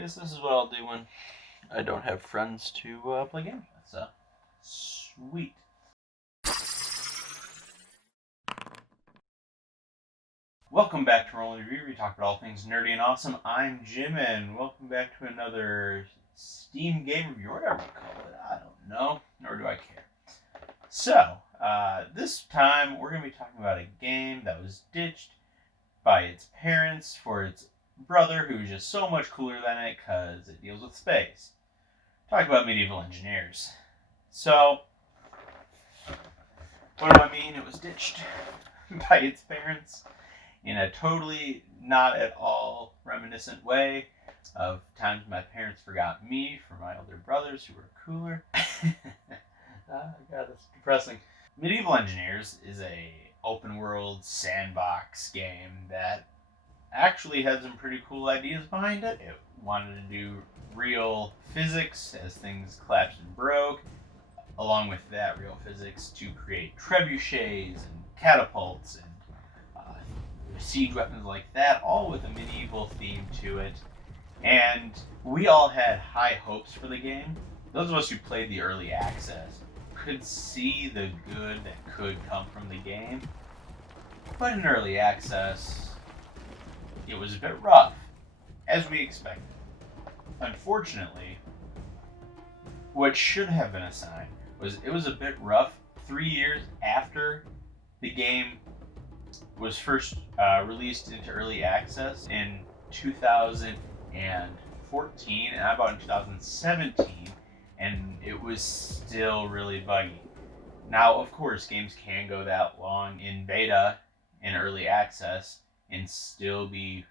This is what I'll do when I don't have friends to play games with. So, sweet. Welcome back to Roll and Review. We talk about all things nerdy and awesome. I'm Jim, and welcome back to another Steam game review, or whatever you call it. I don't know, nor do I care. So, this time we're going to be talking about a game that was ditched by its parents for its brother, who's just so much cooler than it because it deals with space. Talk about Medieval Engineers. So, what do I mean? It was ditched by its parents in a totally not at all reminiscent way of times my parents forgot me for my older brothers who were cooler. God, that's depressing. Medieval Engineers is a open world sandbox game that actually had some pretty cool ideas behind it. It wanted to do real physics as things collapsed and broke, along with that real physics to create trebuchets and catapults and siege weapons like that, all with a medieval theme to it. And we all had high hopes for the game. Those of us who played the early access could see the good that could come from the game. But in early access, it was a bit rough, as we expected. Unfortunately, what should have been a sign was it was a bit rough 3 years after the game was first released into early access in 2014, and I bought it in 2017, and it was still really buggy. Now, of course, games can go that long in beta, in early access, and still be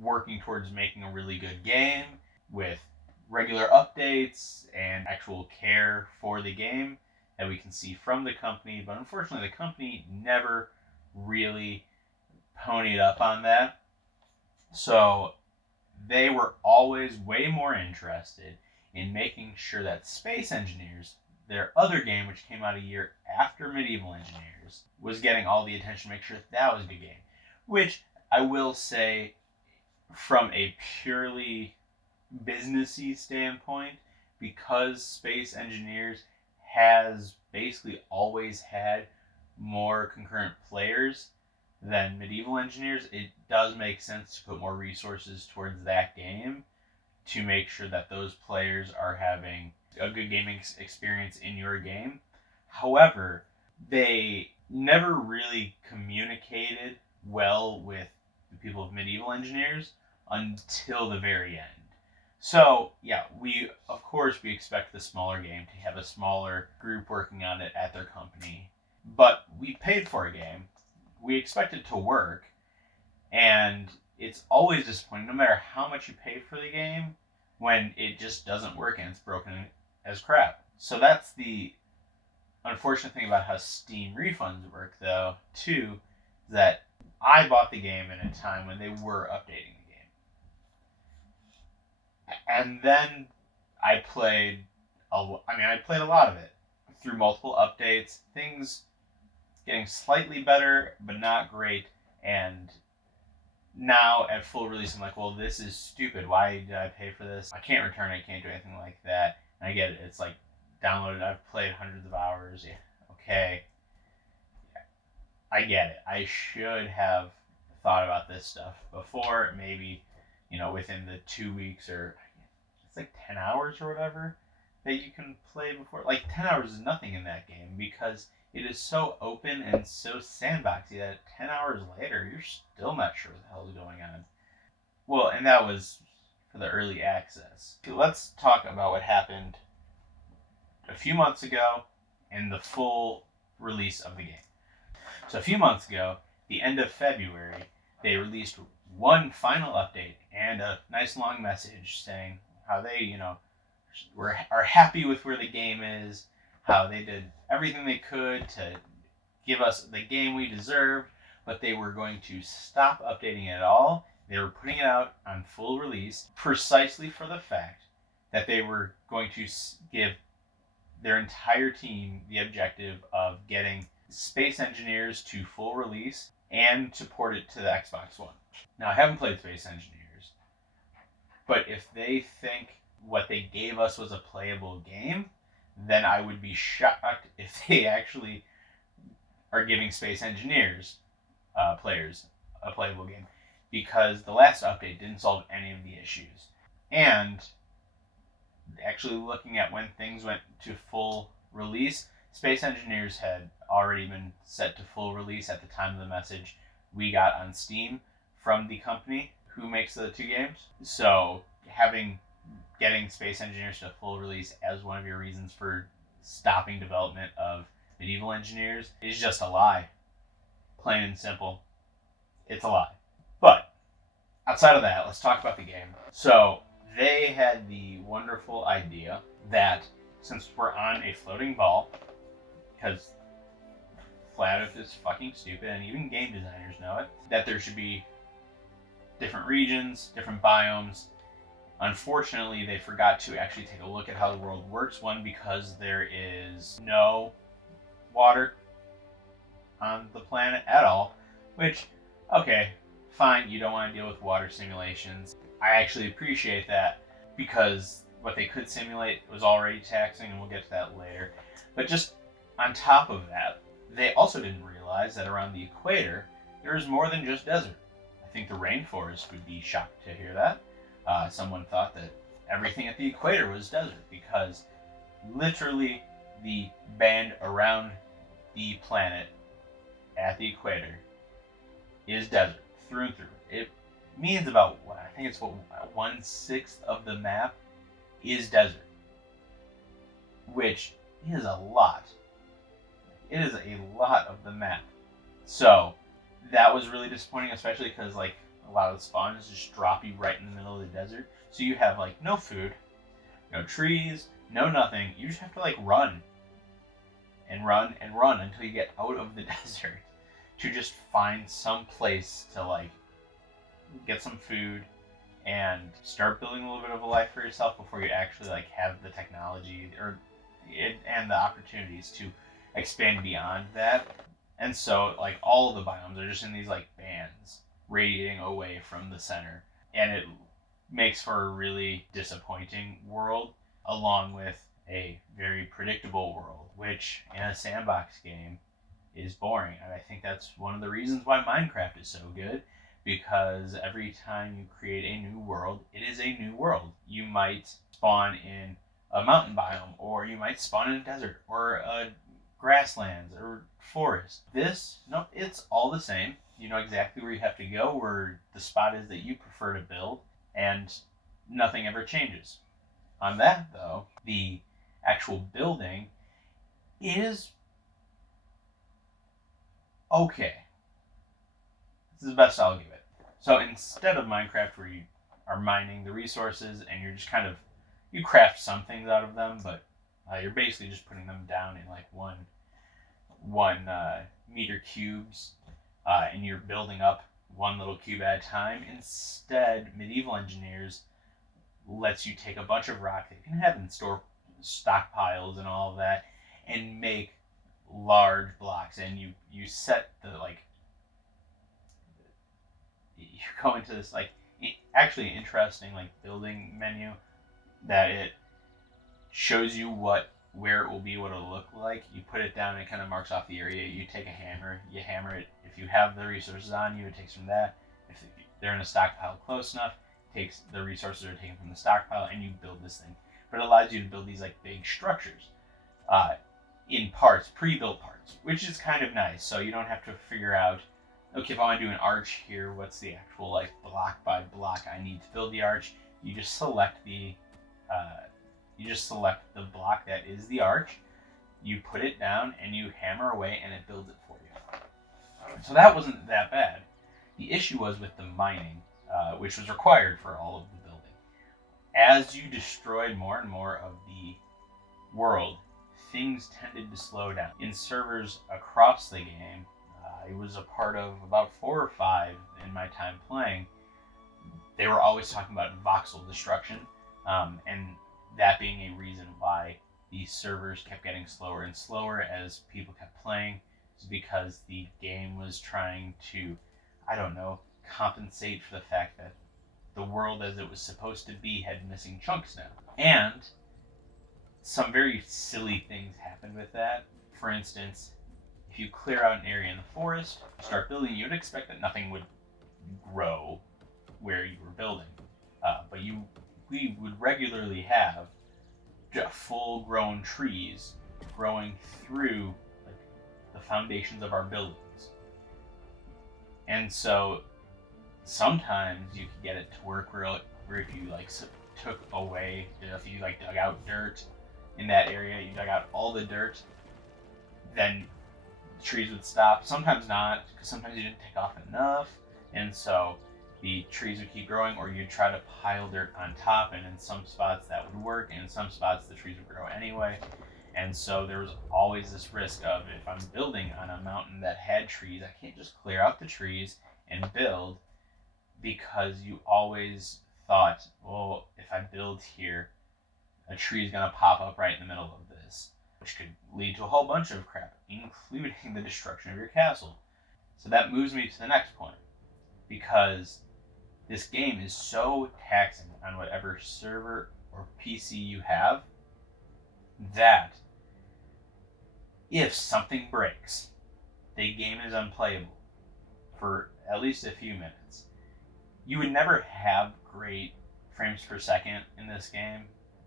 working towards making a really good game with regular updates and actual care for the game that we can see from the company. But unfortunately, the company never really ponied up on that. So they were always way more interested in making sure that Space Engineers, their other game, which came out a year after Medieval Engineers, was getting all the attention to make sure that was a good game. Which I will say, from a purely businessy standpoint, because Space Engineers has basically always had more concurrent players than Medieval Engineers, it does make sense to put more resources towards that game to make sure that those players are having a good gaming experience in your game. However, they never really communicated well with the people of Medieval Engineers until the very end. So, yeah, we expect the smaller game to have a smaller group working on it at their company. But we paid for a game. We expect it to work. And it's always disappointing, no matter how much you pay for the game, when it just doesn't work and it's broken as crap. So that's the unfortunate thing about how Steam refunds work, though, too, that I bought the game in a time when they were updating the game. And then I played a lot of it through multiple updates, things getting slightly better, but not great. And now at full release, I'm like, well, this is stupid. Why did I pay for this? I can't return it. I can't do anything like that. And I get it. It's like downloaded. I've played hundreds of hours. Yeah, okay. Yeah, I get it. I should have thought about this stuff before. Maybe, within the 2 weeks, or it's like 10 hours or whatever that you can play before. Like 10 hours is nothing in that game because it is so open and so sandboxy that 10 hours later, you're still not sure what the hell is going on. Well, and that was for the early access. Let's talk about what happened a few months ago and the full release of the game. So a few months ago, the end of February, they released one final update and a nice long message saying how they, are happy with where the game is, how they did everything they could to give us the game we deserved, but they were going to stop updating it at all. They were putting it out on full release precisely for the fact that they were going to give their entire team the objective of getting Space Engineers to full release and to port it to the Xbox One. Now, I haven't played Space Engineers, But if they think what they gave us was a playable game, then I would be shocked if they actually are giving Space Engineers players a playable game, because the last update didn't solve any of the issues. And actually looking at when things went to full release, Space Engineers had already been set to full release at the time of the message we got on Steam from the company who makes the two games. So getting Space Engineers to full release as one of your reasons for stopping development of Medieval Engineers is just a lie. Plain and simple. It's a lie. But outside of that, let's talk about the game. So they had the wonderful idea that since we're on a floating ball, because flat Earth is fucking stupid, and even game designers know it, that there should be different regions, different biomes. Unfortunately, they forgot to actually take a look at how the world works. One, because there is no water on the planet at all, which, okay, fine, you don't want to deal with water simulations. I actually appreciate that, because what they could simulate was already taxing, and we'll get to that later. But just on top of that, they also didn't realize that around the equator, there is more than just desert. I think the rainforest would be shocked to hear that. Someone thought that everything at the equator was desert, because literally the band around the planet at the equator is desert through and through. It means about, I think it's 1/6 of the map is desert, which is a lot. It is a lot of the map. So that was really disappointing, especially because like a lot of the spawns just drop you right in the middle of the desert. So you have like no food, no trees, no nothing. You just have to like run and run and run until you get out of the desert to just find some place to like get some food and start building a little bit of a life for yourself before you actually like have the technology and the opportunities to expand beyond that. And so like all of the biomes are just in these like bands radiating away from the center, and it makes for a really disappointing world along with a very predictable world, which in a sandbox game is boring. And I think that's one of the reasons why Minecraft is so good, because every time you create a new world, it is a new world. You might spawn in a mountain biome, or you might spawn in a desert, or a grasslands, or forest. No, it's all the same. You know exactly where you have to go, where the spot is that you prefer to build, and nothing ever changes. On that, though, the actual building is okay. This is the best I'll give it. So instead of Minecraft, where you are mining the resources and you're just kind of, you craft some things out of them, but you're basically just putting them down in like one meter cubes, and you're building up one little cube at a time. Instead, Medieval Engineers lets you take a bunch of rock that you can have in stockpiles and all of that, and make large blocks. And you set the like, you go into this like actually interesting like building menu that it shows you where it will be, what it'll look like. You put it down, it kind of marks off the area. You take a hammer, you hammer it. If you have the resources on you, it takes from that. If they're in a stockpile close enough, it takes the resources are taken from the stockpile, and you build this thing. But it allows you to build these like big structures in parts, pre-built parts, which is kind of nice. So you don't have to figure out, okay, if I want to do an arch here, what's the actual like block by block I need to build the arch? You just select the block that is the arch, you put it down, and you hammer away, and it builds it for you. So that wasn't that bad. The issue was with the mining, which was required for all of the building. As you destroyed more and more of the world, things tended to slow down. In servers across the game, I was a part of about 4 or 5 in my time playing. They were always talking about voxel destruction, and that being a reason why the servers kept getting slower and slower as people kept playing, is because the game was trying to, I don't know, compensate for the fact that the world as it was supposed to be had missing chunks now. And some very silly things happen with that. For instance, if you clear out an area in the forest, start building, you'd expect that nothing would grow where you were building. But we would regularly have full-grown trees growing through like the foundations of our buildings. And so sometimes you could get it to work where if you like took away, if you like dug out dirt in that area, you dug out all the dirt, then the trees would stop. Sometimes not, because sometimes you didn't take off enough, and so the trees would keep growing, or you'd try to pile dirt on top, and in some spots that would work, and in some spots the trees would grow anyway. And so there was always this risk of, if I'm building on a mountain that had trees, I can't just clear out the trees and build, because you always thought, well, if I build here, a tree is going to pop up right in the middle of this, which could lead to a whole bunch of crap, including the destruction of your castle. So that moves me to the next point, because this game is so taxing on whatever server or PC you have that if something breaks, the game is unplayable for at least a few minutes. You would never have great frames per second in this game.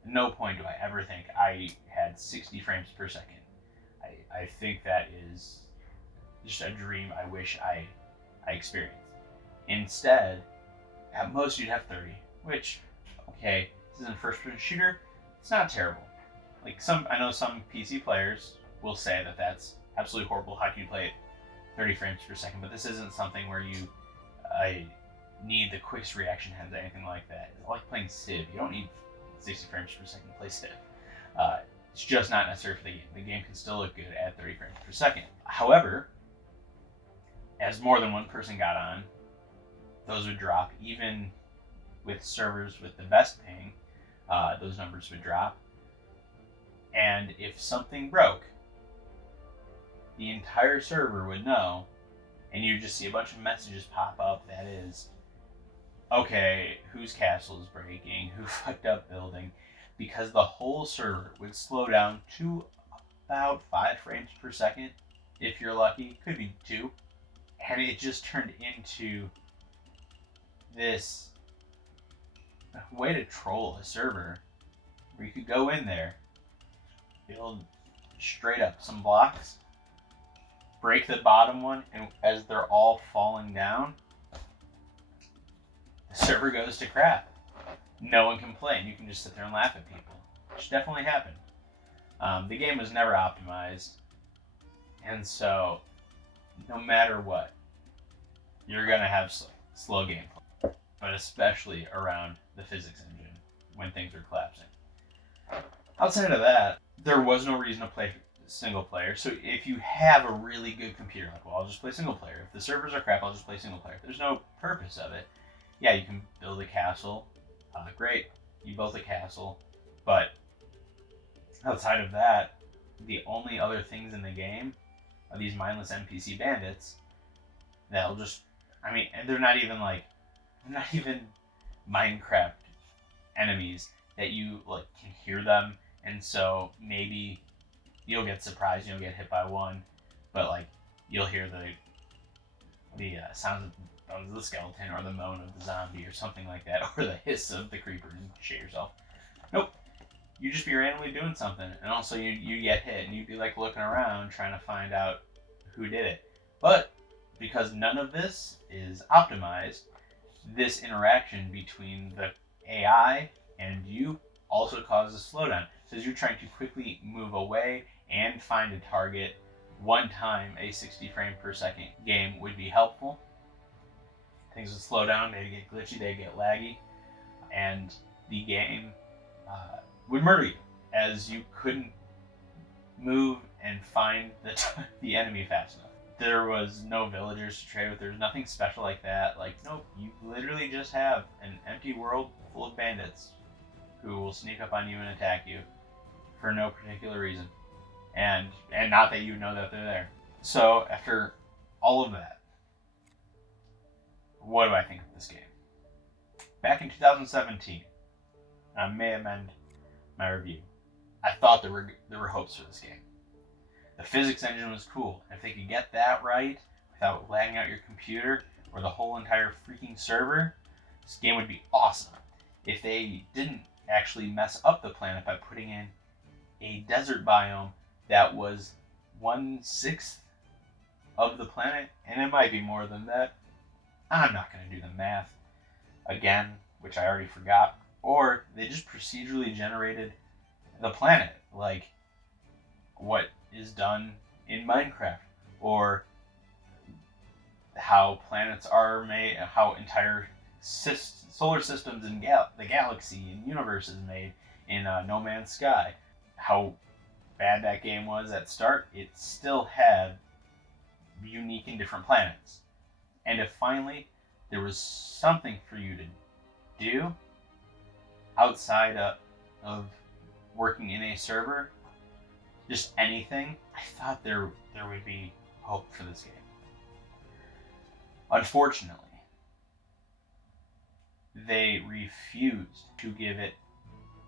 At no point do I ever think I had 60 frames per second. I think that is just a dream I wish I experienced. Instead, at most you'd have 30, which, okay, this isn't a first-person shooter. It's not terrible. Like I know some PC players will say that that's absolutely horrible. How can you play it 30 frames per second? But this isn't something where you need the quickest reaction times or anything like that. It's like playing Civ. You don't need 60 frames per second to play Civ. It's just not necessary for the game. The game can still look good at 30 frames per second. However, as more than one person got on, those would drop. Even with servers with the best ping, those numbers would drop. And if something broke, the entire server would know, and you'd just see a bunch of messages pop up that is, okay, whose castle is breaking, who fucked up building, because the whole server would slow down to about 5 frames per second, if you're lucky. Could be 2. And it just turned into this way to troll a server, where you could go in there, build straight up some blocks, break the bottom one, and as they're all falling down, the server goes to crap. No one can play, and you can just sit there and laugh at people, which definitely happened. The game was never optimized, and so no matter what, you're going to have slow gameplay, but especially around the physics engine when things are collapsing. Outside of that, there was no reason to play single player. So if you have a really good computer, like, well, I'll just play single player. If the servers are crap, I'll just play single player. There's no purpose of it. Yeah, you can build a castle. Great, you built a castle. But outside of that, the only other things in the game are these mindless NPC bandits that'll just, and they're not even Minecraft enemies that you can hear them, and so maybe you'll get surprised, you'll get hit by one, but you'll hear the sounds of the skeleton or the moan of the zombie or something like that, or the hiss of the creeper and shit yourself. Nope. You just be randomly doing something, and also you get hit, and you'd be looking around trying to find out who did it. But because none of this is optimized, this interaction between the AI and you also causes a slowdown. So as you're trying to quickly move away and find a target, one time a 60 frame per second game would be helpful. Things would slow down, they'd get glitchy, they'd get laggy, and the game would murder you, as you couldn't move and find the enemy fast enough. There was no villagers to trade with, there was nothing special like that. Nope, you literally just have an empty world full of bandits who will sneak up on you and attack you for no particular reason. And not that you know that they're there. So after all of that, what do I think of this game? back in 2017, I may amend my review, I thought there were hopes for this game. The physics engine was cool. If they could get that right without lagging out your computer or the whole entire freaking server, this game would be awesome. If they didn't actually mess up the planet by putting in a desert biome that was 1/6 of the planet, and it might be more than that. I'm not going to do the math again, which I already forgot. Or they just procedurally generated the planet, like what is done in Minecraft, or how planets are made, how entire solar systems and the galaxy and universe is made in No Man's Sky. How bad that game was at start, it still had unique and different planets. And if finally there was something for you to do outside of working in a server, just anything, I thought there would be hope for this game. Unfortunately, they refused to give it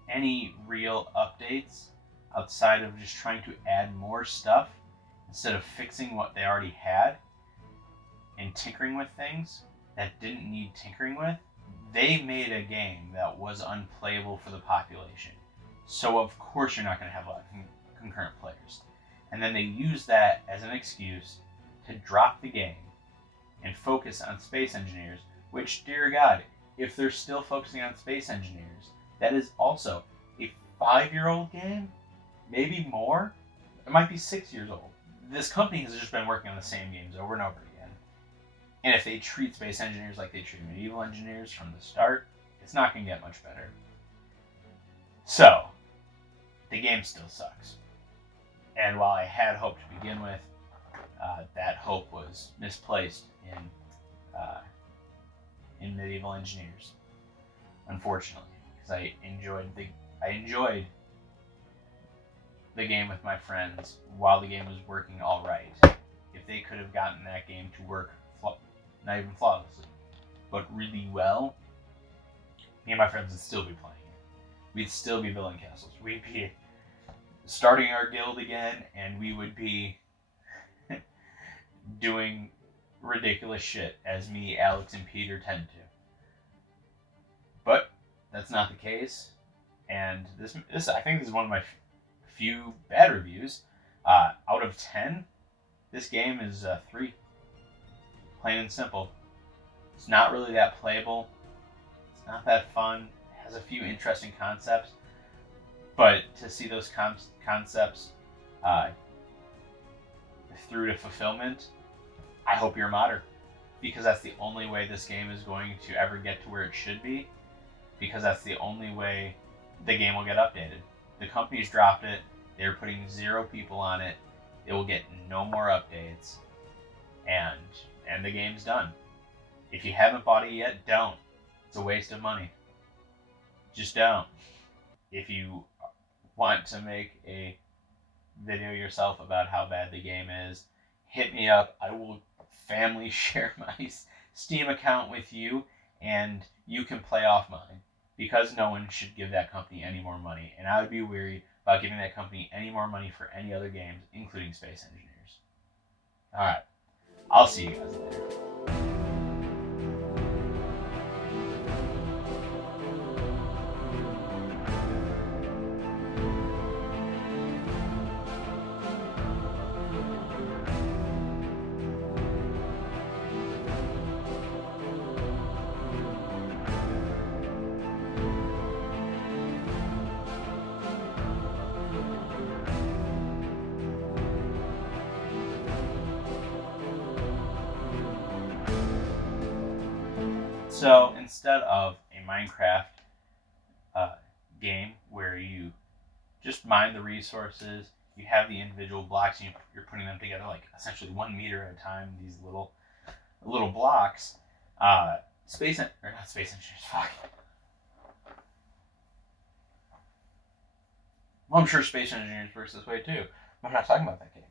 any real updates outside of just trying to add more stuff instead of fixing what they already had and tinkering with things that didn't need tinkering with. They made a game that was unplayable for the population. So of course you're not going to have a lot of concurrent players. And then they use that as an excuse to drop the game and focus on space engineers, which, dear God, if they're still focusing on space engineers, that is also a 5-year-old game, maybe more. It might be 6 years old. This company has just been working on the same games over and over again. And if they treat space engineers like they treat medieval engineers from the start, it's not going to get much better. So, the game still sucks. And while I had hope to begin with, that hope was misplaced in medieval engineers, unfortunately, because I enjoyed the game with my friends while the game was working all right. If they could have gotten that game to work, not even flawlessly, but really well, me and my friends would still be playing it. We'd still be building castles. We'd be starting our guild again, and we would be doing ridiculous shit as me, Alex, and Peter tend to. But that's not the case, and this I think this is one of my few bad reviews. Out of 10, this game is 3. Plain and simple. It's not really that playable. It's not that fun. It has a few interesting concepts, but to see those concepts through to fulfillment, I hope you're a modder, because that's the only way this game is going to ever get to where it should be, because that's the only way the game will get updated. The company's dropped it. They're putting 0 people on it. It will get no more updates, and the game's done. If you haven't bought it yet, don't. It's a waste of money. Just don't. If you want to make a video yourself about how bad the game is, hit me up. I will family share my Steam account with you, and you can play off mine, because no one should give that company any more money, and I would be weary about giving that company any more money for any other games, including Space Engineers. Alright, I'll see you guys later. So instead of a Minecraft game where you just mine the resources, you have the individual blocks, and you're putting them together like essentially 1 meter at a time. These little blocks. Space Engineers. Fuck. Well, I'm sure Space Engineers works this way too. But I'm not talking about that game.